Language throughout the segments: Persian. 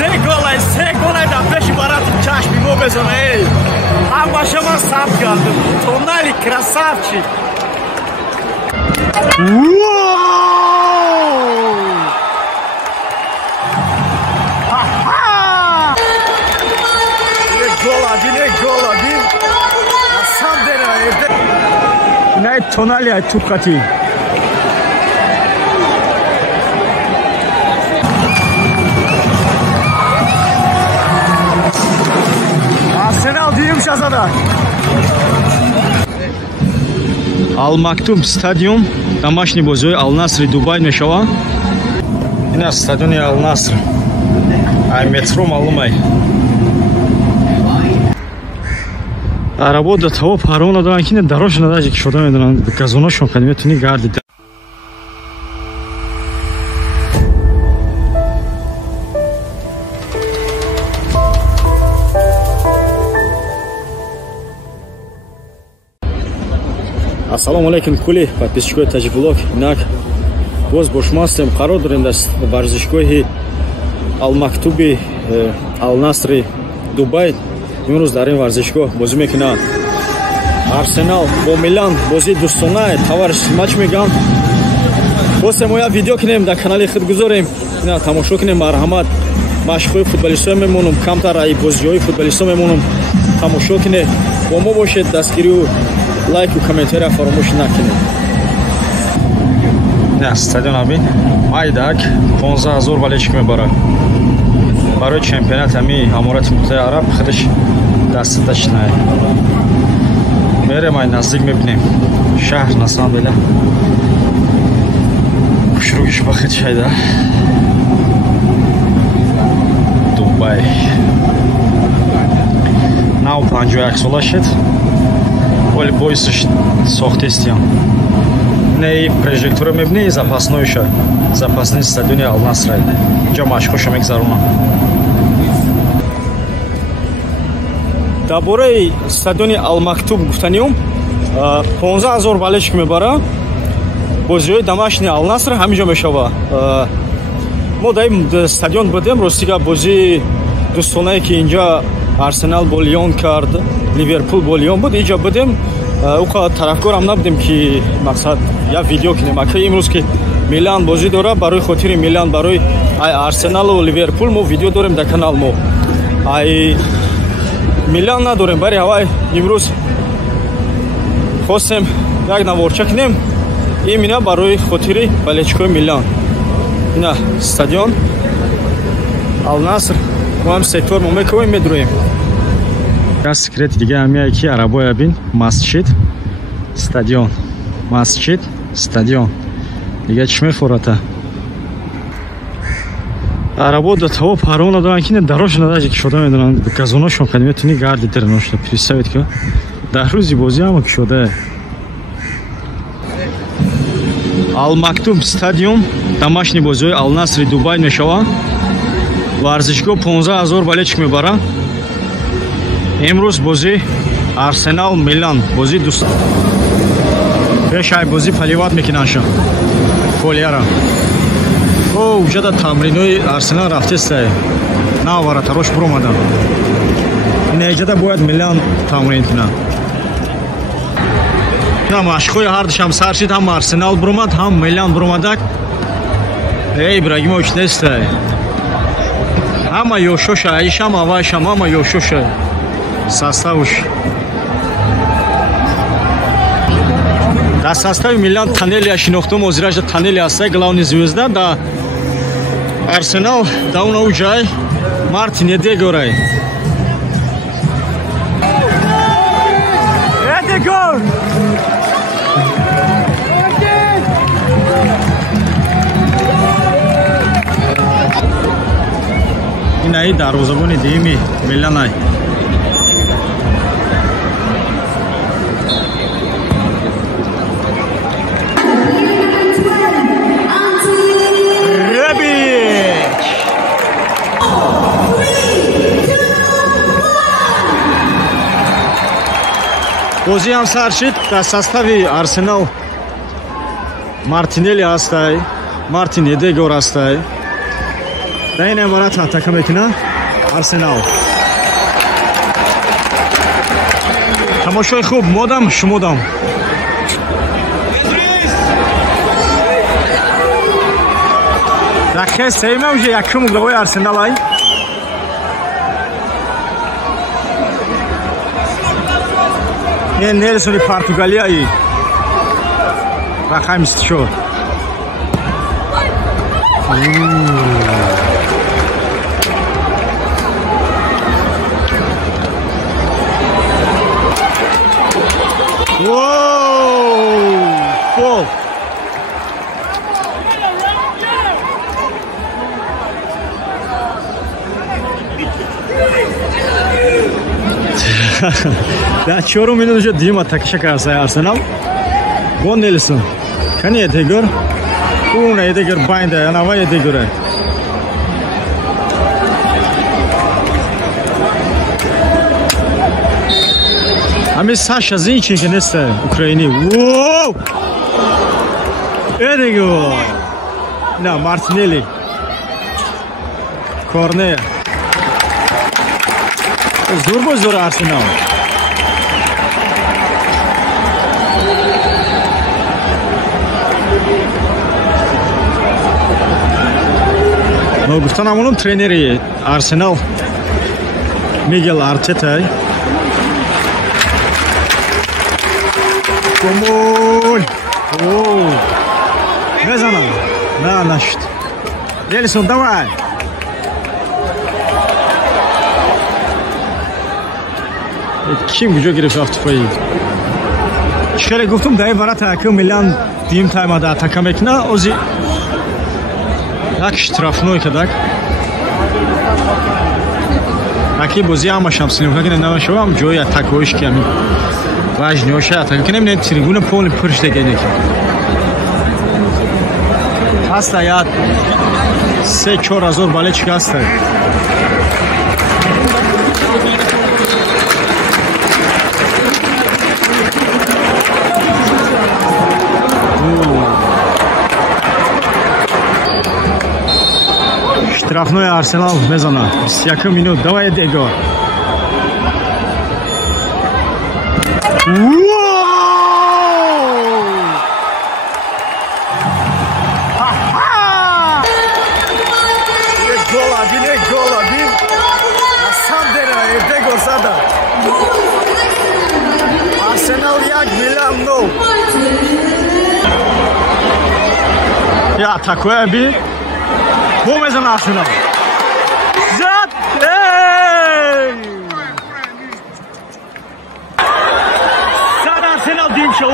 سه گل در پیش براتون چشمی مو بزنه همه شما ثبت کردم تونالی کراسافچی گل один на самом деле نه تونالی ای توپ خطی Arsenal diyeyim şazada. Al Maktoum stadyum домашний бозои Ал-Насри Дубай мешава. Ина стадиони Ал-Наср. Ай метро маълумай. Работа того парона доран ки не дарошона даже ки шода медонан газоношон хани метуни гарди. Ассалому алейкум кули подписчикои Таҷиблог. Инак боз бо шумо ҳастем. Қарор дорем дар варзишгоҳи Ал-Мактуби Ал-Насри Дубай. Имрӯз дар ин варзишгоҳ бозӣ мекунад Арсенал бо Милан. Бозии дӯстона тавариш матч мегӯям. Хостем оя видео кунем дар канали худ гузорем. Ина тамошо кунем. Марҳамат машқҳои футболистҳо мемонам. Камтар ай бозиҳои футболистҳо мемонам. Тамошо кунем. Бо мо бошед. Дастгирию лайк و کامنتر فراموش نکنید. نه استادیون ابین مایداک 15000 بالشک میبره. برای چمپیونات امی امارات متحده عرب خودش دستش نه. میره ما نزدیک میبینیم. شهر نسان بله. شروعش بخیر شده. دبی. ناو 51 ساله شد. ولی боисш сохтестиям. Не прожектору мебини запасноиша. Запасни стадиони Ал-Наср. Инҷо машқҳоша мегзаронам. Дар бораи стадиони Ал-Мактуб гуфтаниём 15000 балешк мебара. Бозиҳои домашни Ал-Наср ҳаминҷо мешава. Мо дар ин стадион будем. Ростига бозии дӯстонае ки инҷа Арсенал бо Лион кард, Ливерпул бо Лион буд. Инҷа будем. Уқа тарафгорам набудем ки мақсад я видео кинем. Ака имрӯз ки Милан бозӣ дора барои хотири Милан барои ай Арсеналу Ливерпул мо видео дорем дар канал мо. Ай Милан надорем бари ҳавай имрӯз хостем як наворча кинем. Имина барои хотири балечкои Милан. Ина стадион Ал-Наср. Мо ҳам сектор мо мекунем медуроем. Секрет дига ҳамия ки арабоя бин масҷид стадион масҷид стадион дига чӣ мефората арабо до того парона доран ки не дарошона даже ки шода медонан газоношон хани метуни гарди дерношда представит ки дар рӯзи бозӣ ҳама ки шода Ал-Мактум стадион домашний бозиҳои Ал-Насри Дубай мешава. Варзишгоҳ 15000 балечк мебара. امروز بازی ارسنال میلان بازی دوست بهش بازی پلیوات میکنن شون کولیارا او وجود تمرینای ارسنال رفته است نه وارد تروش برو مادم نیجده باید میلان تمرین کنن نه مشقای هر دشم سرشید هم ارسنال برو ماد هم میلان برو مادک ای ابراهیموویچ نیست همه یوشوش ایشم اوایشم همه یوشوش составуш дар состави Милан Танели шинохтум озираш Танели аст главный звезда да Арсенал да уна уҷай Мартин Эдегорай Эдегор инаи дарвозабони дими Миланай бозӣ ҳам сар шид. Дар состави Арсенал Мартинели ҳастай, Мартин Эдегор ҳастай. Дайна барат атака мекунад Арсенал. Тамошои хуб модам шумодам. Дахе сейма уже якум главой Арсенал ай. Нельсони Португалияи. Рахамист шо. Фол. Да, 4 минут уже Дима атака карда Арсенал. Вон Нельсон. Кани Эдегор. Уна Эдегор байнда, анава Эдегор. Ами Саша Зинченко неста Украины. Воу! Эдегор. Да, Мартинелли. Корнер. Зур Арсенал. Но гуфтанамон тренери Арсенал Мигел Артета. Комон. Оу. Мезана. На нашт. Нельсон, давай. Kim gücü girip aftufayı. Şöyle guftum da evara takım Milan diyeyim taymada takım ekna ozi tak ştrafnoy kadak. Taki bozi ama şamsını kakine nama şovam joya tak hoş ki ami важно oşa tak kinem ne tribuna polni pırşte genek. Hasta ya 3-4 zor bale çıkastı. Штрафной Арсенал Мезона. Яким минут. Давай Эдего. Гол один. На самом деле Эдего зада. Арсенал як, Милан 0. Я такое би. Bomezan Arsenal. Zat! Zat Arsenal dinçe.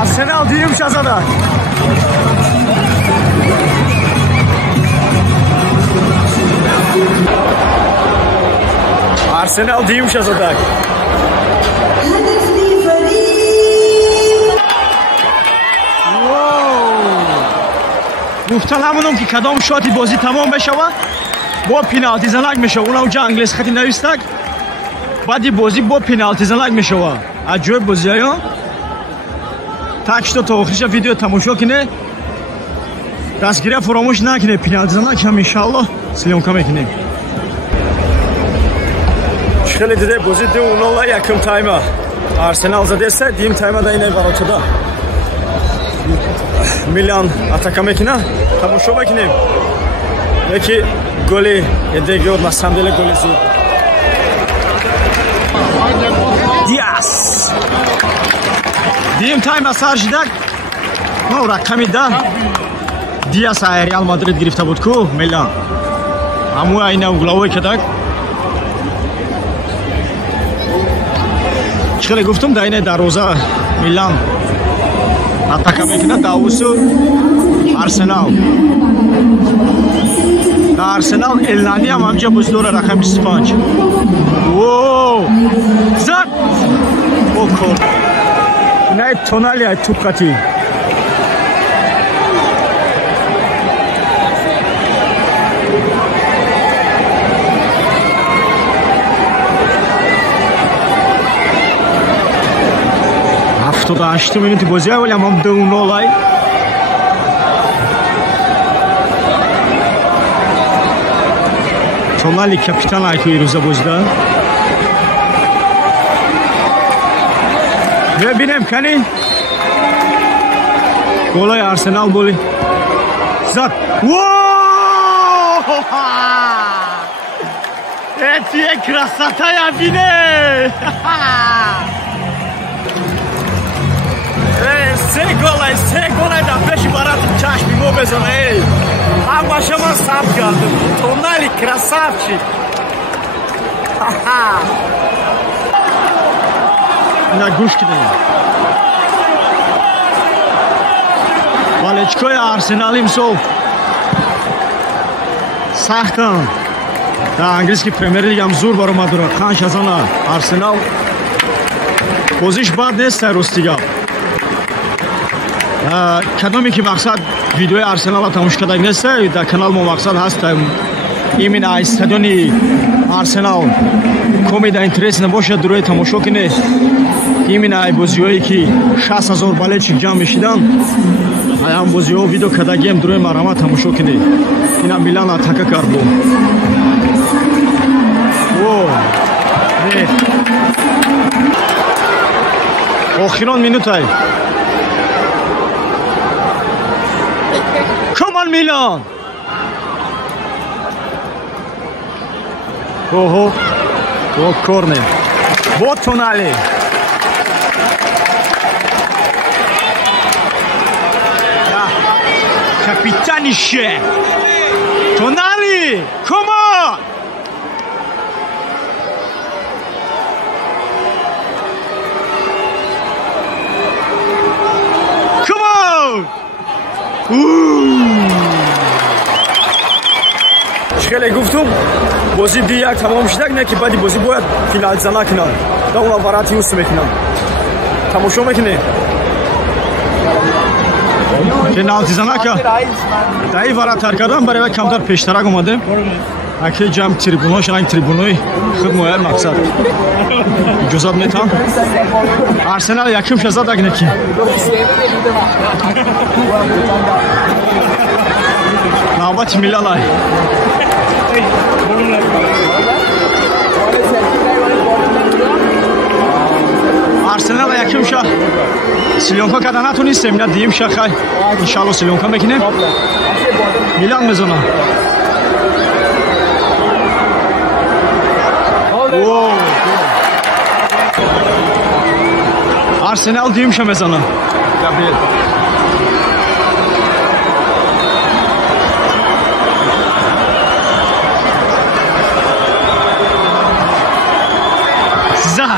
Arsenal diyeyim şazada. Arsenal diyeyim şazadak. گفتم که کدام شاتی بازی تمام بشه و با پنالتی زنک میشه. اونا اونجا انگلیس خطی نویستک بعد بازی با پنالتی زنک میشه و عجیب بازی ها. تاکشتا تا آخرش ویدیو تماشا کنه دستگیری فراموش نکنه. پنالتی زنک هم انشالله سلیمکا میکنیم. خیلی دیده بازی دیم اونالا یکم تایما Arsenal zadese diyeyim tayma da yine var ortada. Milan ataka mekina tamasho mekinim. Neki golü Edegor nasandele golü. Diaz. Diyeyim tayma sarjidak. No rakami da. Diaz Real Madrid girifte budku Milan. Amu ayna uglavoy kedak. Chile guftum da yine daroza Milan ataka mekina Davusu Arsenal. Arsenal elani am amca buzdora rakam 25. Wow! Zat! Okor. Ne tonali ay tukati. 78 минути бозӣ вале ҳамон 2-0 ай. Тонали капитан ай ки рӯза бозида. Бибинем кани голай Арсенал боли. Зад. Эти красота я бине. Се голай да пеши баратим чашми мо безона. Ҳамаша ман сабт кардам. Тонали красавчик. На гӯш кидем. Валечкои Арсенал имсол сахтан. Дар английски премьер лига ҳам зур баромадура. Қанч азана Арсенал. Бозиш бад нест рости гап. Кадоме ки мақсад видеои Арсенала тамош кардан нест, дар канал мо мақсад ҳаст именно стадиони Арсенал комеда интерес набошад дурои тамошо кине. Именно бозиҳое ки 60,000 балечик ҷамъ мешидан. Ҳам бозиҳо видео кардагием дурои марҳамат тамошо кине. Ина Милан атака карду. Охирон минутай. Come on Milan. Ого. Вот корнер. Вот Тонали. Капитанище. Тонали. Come on. خیلی گفتم بازی دیگه تمام شده نه که بعدی بازی باید فینال زنا کنن تا اون وراتی اوست میکنن تماشا میکنه فینال زنا که دایی ورات تر کردن برای کمتر پیشترک اومده اکی جمع تریبوناش این تریبونای خود مویر مقصد اجازت میتن ارسنال یکم شزد اگه نکی نوبت میلان ای ارسنال یکم شا سیلیونکا کدن نتونستیم نه دیم شا خیلی انشالله سیلیونکا میکنیم میلان میزنه Arsenal diyeyim şamezana. Gabriel. Zah.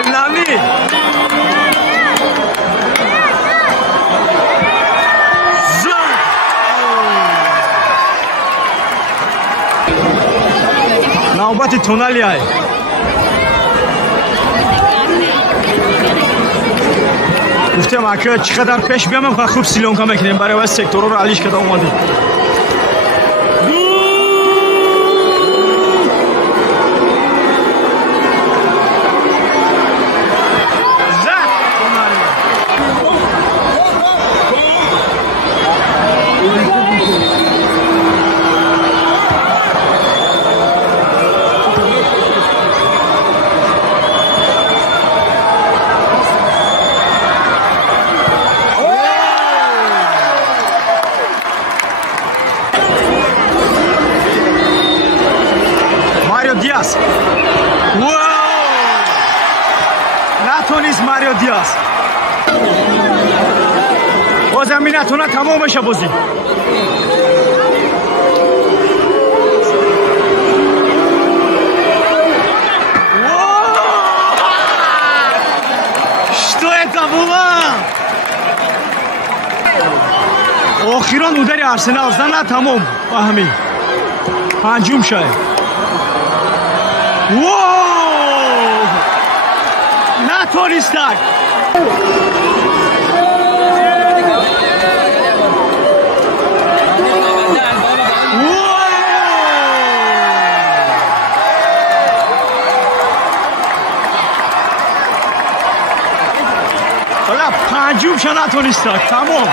Evlami. نوبت تونالی ای گفتم اگه چقدر پیش بیام خب خوب سیلیونکا میکنیم برای واسه سکتور رو علیش کدا اومده Diaz. Wow! نتونست ماریو دیاز. بازم نتونه تمام بشه بازی. Что это было? آخران удari Arsenal زنه تمام. فهمی. پنجم شاید. Wow! نتونستن حالا پنجمشان نتونسته. تمام.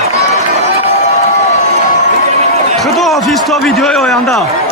خداحافظ تا ویدیوهای آینده.